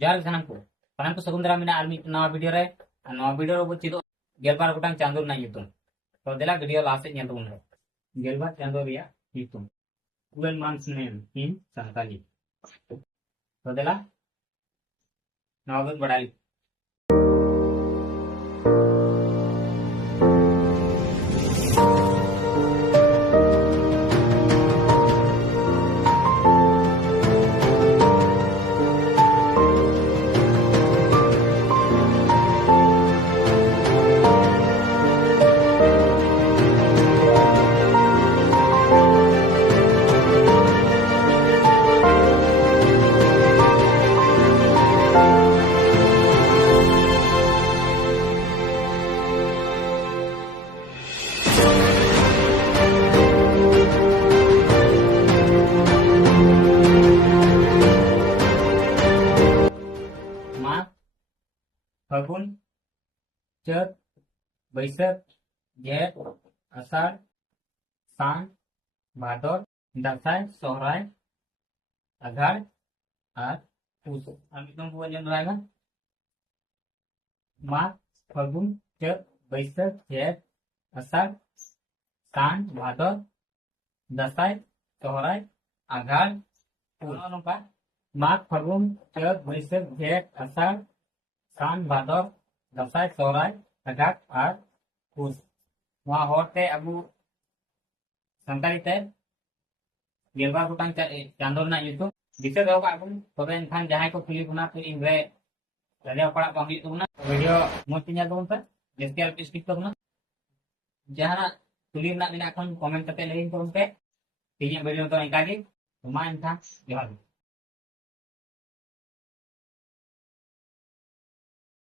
ᱡᱚᱦᱟᱨ ᱜᱮ ᱥᱟᱱᱟᱢ ᱠᱚ ᱥᱟᱱᱟᱢ ᱠᱚ ᱥᱟᱹᱜᱩᱱ ᱫᱟᱨᱟᱢ ᱢᱮᱱᱟᱜᱼᱟ ᱟᱨ ᱢᱤᱫ ᱱᱟᱣᱟ ᱵᱷᱤᱰᱤᱭᱳ ᱨᱮ ᱱᱚᱣᱟ ᱵᱷᱤᱰᱤᱭᱳ ᱨᱮ ᱵᱚ ᱪᱮᱫᱚᱜ 12 ᱜᱚᱴᱟᱝ ᱪᱟᱸᱫᱳ ᱨᱮᱱᱟᱜ ᱧᱩᱛᱩᱢ तो देला वीडियो लास्ट तक ᱧᱮᱞ ᱛᱟᱵᱚᱱ ᱯᱮ 12 ᱪᱟᱸᱫᱳ ᱨᱮᱭᱟᱜ ᱧᱩᱛᱩम 12 months name in santhali तो देला नवा बन बड़ाई माघ फागुन चैत बैसाख जेठ आषाढ़ सान भादर दासाय सोहराय आघाड़ और पूस एकदम को वजन रहेगा माघ फागुन चैत बैसाख जेठ आषाढ़ सान भादर दासाय सोहराय आघाड़ पूस माघ फागुन चैत बैसाख जेठ आषाढ़ सान भादर दासाय सोहराय आघाड़ और पूस वहाँ होते अबू संताली ते 12 गोटांग चांदो रना ᱧᱩᱛᱩᱢ दिशा दो का अबू तबे एनखान जहां को कुली बुना तो इनरे दरिया पड़ा बांगी तुमना वीडियो मोच ᱧᱮᱞ तबन पे जैसे आप स्किप तबना जहां कुली रना मेना कमेंट करते लई तबन पे तीन वीडियो तो इनका गे मा इनखान जोहार